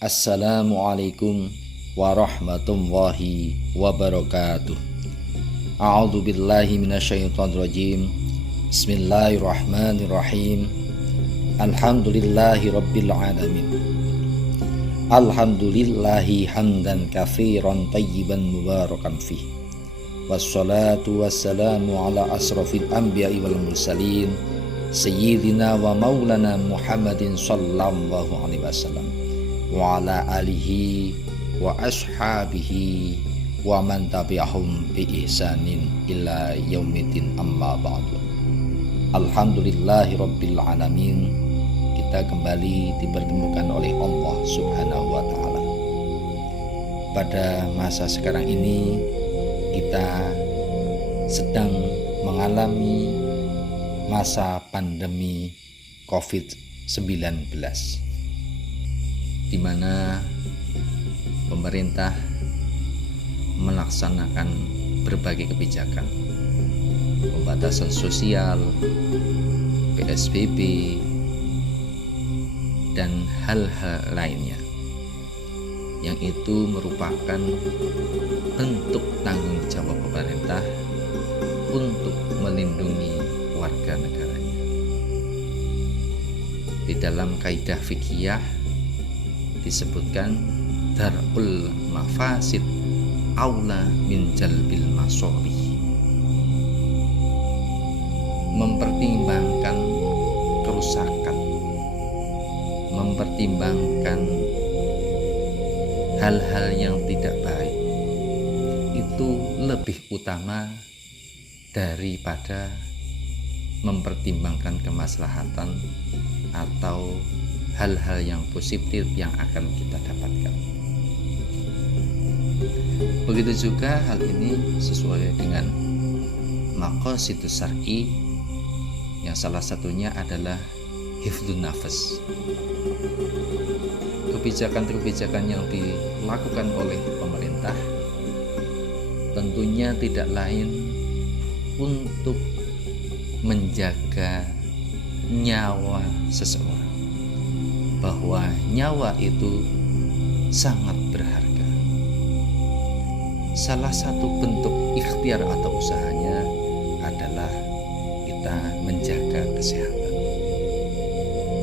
Assalamualaikum warahmatullahi wabarakatuh. A'udzu billahi minasyaitonir rajim. Bismillahirrahmanirrahim. Alhamdulillahi rabbil alamin. Alhamdulillahi hamdan katsiran tayyiban mubarakan fih. Wassalatu wassalamu ala asrofil anbiya'i wal mursalin Sayyidina wa maulana Muhammadin sallallahu alaihi wasallam wa ala alihi wa ashabihi wa man tabi'ahum bi ihsanin ila yaumiddin amma ba'du. Alhamdulillahi rabbil alamin. Kita kembali dipertemukan oleh Allah Subhanahu wa taala. Pada masa sekarang ini kita sedang mengalami masa pandemi COVID-19, di mana pemerintah melaksanakan berbagai kebijakan, pembatasan sosial, PSBB, dan hal-hal lainnya, yang itu merupakan bentuk tanggung jawab pemerintah untuk melindungi warga negaranya. Di dalam kaidah fikih disebutkan darul mafasid aula min jalbil masolih, mempertimbangkan kerusakan, mempertimbangkan hal-hal yang tidak baik itu lebih utama daripada mempertimbangkan kemaslahatan atau hal-hal yang positif yang akan kita dapatkan. Begitu juga hal ini sesuai dengan maqasidus syar'i, yang salah satunya adalah hifdzun nafas. Kebijakan-kebijakan yang dilakukan oleh pemerintah tentunya tidak lain untuk menjaga nyawa seseorang, bahwa nyawa itu sangat berharga. Salah satu bentuk ikhtiar atau usahanya adalah kita menjaga kesehatan.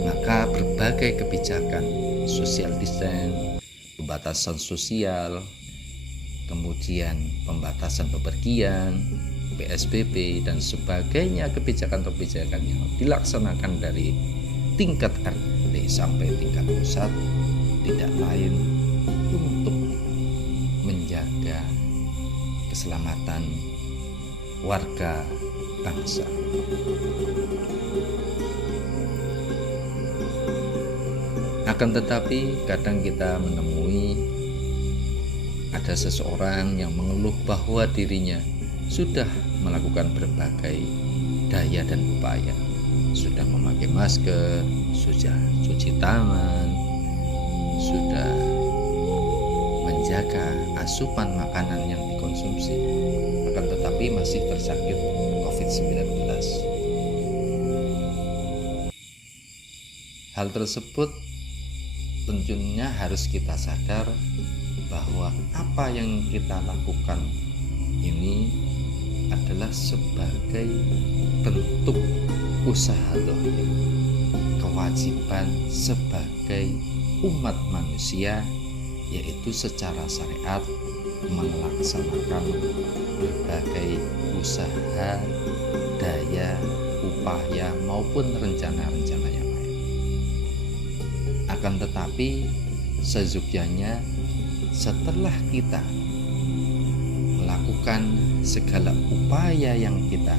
Maka berbagai kebijakan social distance, pembatasan sosial, kemudian pembatasan bepergian, PSBB dan sebagainya, kebijakan-kebijakan yang dilaksanakan dari tingkat RT sampai tingkat pusat tidak lain untuk menjaga keselamatan warga bangsa. Akan tetapi kadang kita menemui ada seseorang yang mengeluh bahwa dirinya sudah melakukan berbagai daya dan upaya, sudah memakai masker, sudah cuci tangan, sudah menjaga asupan makanan yang dikonsumsi, akan tetapi masih tersakit COVID-19. Hal tersebut tentunya harus kita sadar bahwa apa yang kita lakukan ini adalah sebagai bentuk usaha dohir, kewajiban sebagai umat manusia, yaitu secara syariat melaksanakan berbagai usaha, daya, upaya maupun rencana-rencana yang lain. Akan tetapi sezukyanya setelah kita melakukan segala upaya yang kita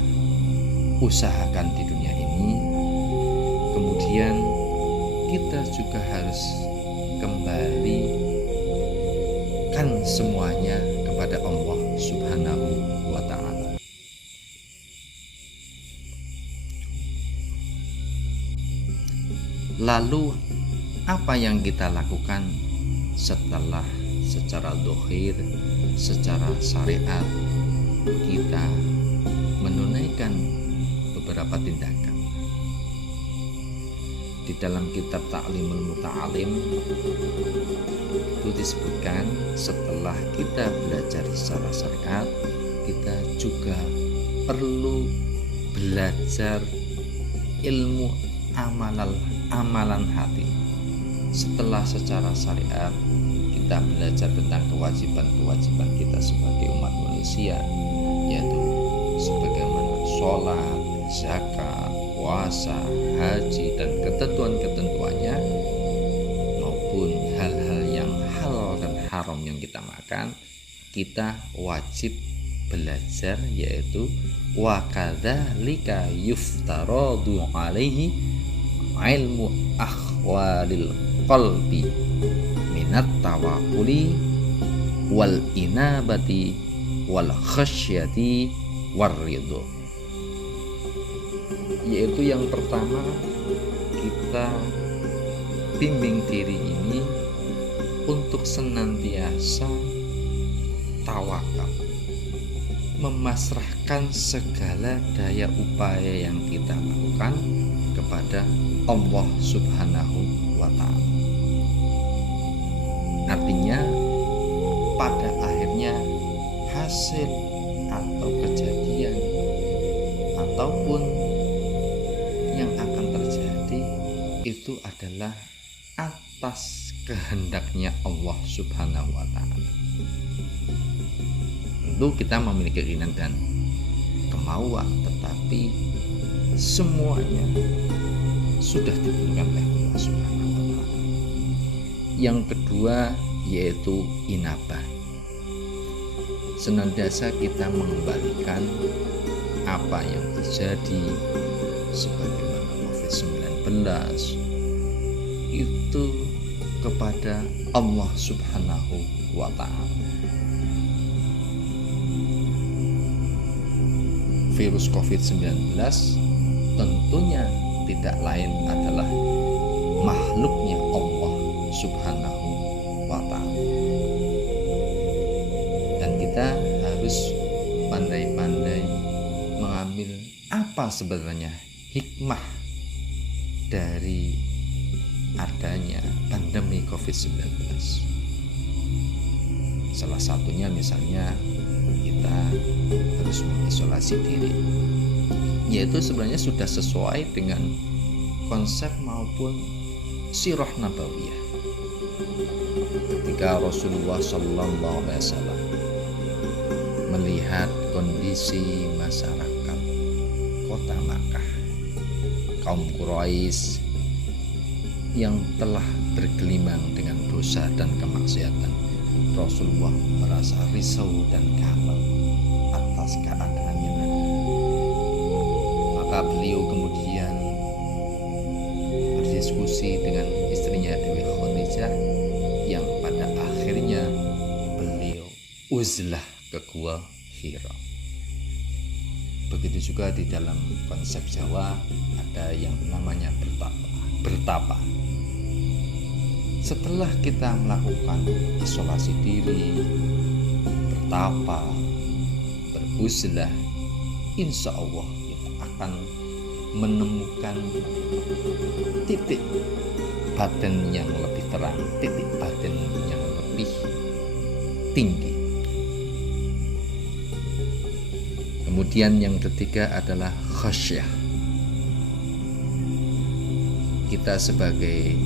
usahakan di dunia ini, kemudian kita juga harus kembali kan semuanya kepada Allah Subhanahu wa ta'ala. Lalu apa yang kita lakukan setelah secara dohir, secara syariat kita menunaikan beberapa tindakan? di dalam kitab Ta'limul Muta'alim itu disebutkan setelah kita belajar secara syariat, kita juga perlu belajar ilmu amalan hati. Setelah secara syariat kita belajar tentang kewajiban-kewajiban kita sebagai umat manusia, yaitu sebagaimana sholat, zakat, puasa, haji, dan ketentuan-ketentuannya, maupun hal-hal yang halal dan haram yang kita makan, kita wajib belajar, yaitu wa kadzalika yuftaradu alaihi ilmu akhwalil qalbi minat tawakkuli wal inabati wal khasyati war ridho. Yaitu yang pertama, kita bimbing diri ini untuk senantiasa tawakal, memasrahkan segala daya upaya yang kita lakukan kepada Allah Subhanahu wa Ta'ala. Artinya pada akhirnya hasil atau kejadian ataupun yang akan terjadi itu adalah atas kehendaknya Allah Subhanahu wa Ta'ala. Tentu kita memiliki keinginan dan kemauan, tetapi semuanya sudah ditentukan oleh Allah Subhanahu wa Ta'ala. Yang kedua yaitu inabah. Senantiasa kita mengembalikan apa yang terjadi sebagaimana COVID-19 itu kepada Allah Subhanahu wa Ta'ala. Virus COVID-19 tentunya tidak lain adalah makhluknya Allah Subhanahu wa Ta'ala. Dan kita harus pandai-pandai mengambil apa sebenarnya hikmah dari adanya pandemi COVID-19. Salah satunya misalnya kita harus mengisolasi diri, yaitu sebenarnya sudah sesuai dengan konsep maupun sirah nabawiyah. Ketika Rasulullah SAW melihat kondisi masyarakat kota Makkah, kaum Quraisy yang telah bergelimang dengan dosa dan kemaksiatan, Rasulullah merasa risau dan galau atas keadaan yang ada. Maka beliau kemudian berdiskusi dengan istrinya Dewi Khadijah, yang pada akhirnya beliau uzlah ke Gua Hira. Begitu juga di dalam konsep Jawa ada yang namanya bertapa. Setelah kita melakukan isolasi diri, bertapa, beruzlah, insya Allah kita akan menemukan titik batin yang lebih terang, titik batin yang lebih tinggi. Kemudian yang ketiga adalah khasyah. Kita sebagai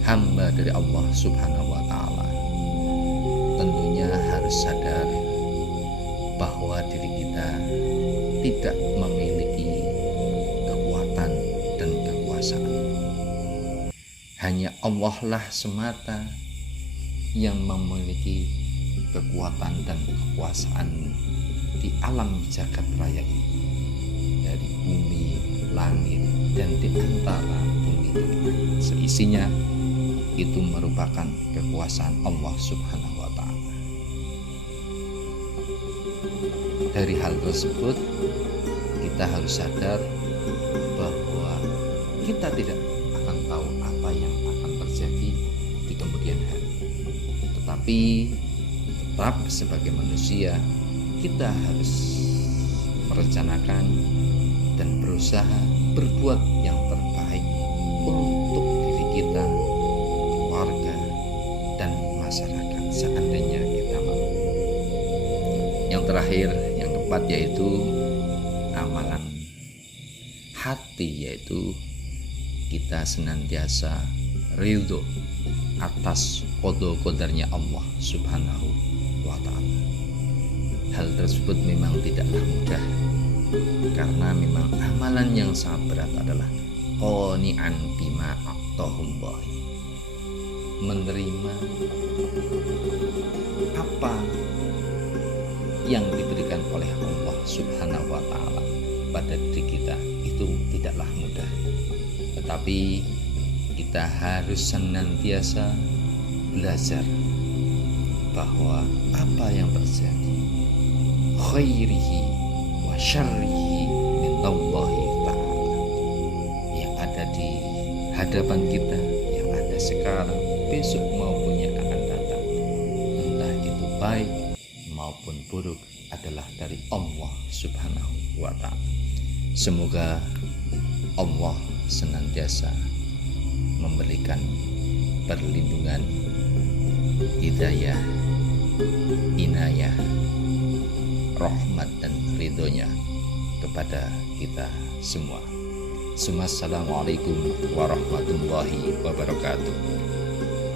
hamba dari Allah Subhanahu wa Ta'ala tentunya harus sadar bahwa diri kita tidak memiliki kekuatan dan kekuasaan. Hanya Allah lah semata yang memiliki kekuatan dan kekuasaan di alam jagat raya ini, dari bumi, langit, dan di antara bumi dan langit seisinya, itu merupakan kekuasaan Allah Subhanahu wa Ta'ala. Dari hal tersebut kita harus sadar bahwa kita tidak akan tahu apa yang akan terjadi di kemudian hari, tetapi tetap sebagai manusia kita harus merencanakan dan berusaha berbuat yang terbaik untuk diri kita, keluarga, dan masyarakat seandainya kita mau. Yang terakhir, yang keempat, yaitu amalan hati, yaitu kita senantiasa ridho atas qada-qadarnya Allah Subhanahu wa ta'ala. Hal tersebut memang tidaklah mudah, karena memang amalan yang sangat berat adalah qani'an bima a'tahullah, menerima apa yang diberikan oleh Allah Subhanahu wa ta'ala pada diri kita. Itu tidaklah mudah, tetapi kita harus senantiasa belajar bahwa apa yang terjadi, khairihi wa syarrihi minallahi ta'ala, yang ada di hadapan kita, yang ada sekarang, besok maupun yang akan datang, entah itu baik maupun buruk, adalah dari Allah Subhanahu wa ta'ala. Semoga Allah senantiasa memberikan perlindungan, hidayah, inayah, rahmat dan ridhonya kepada kita semua. Assalamualaikum warahmatullahi wabarakatuh.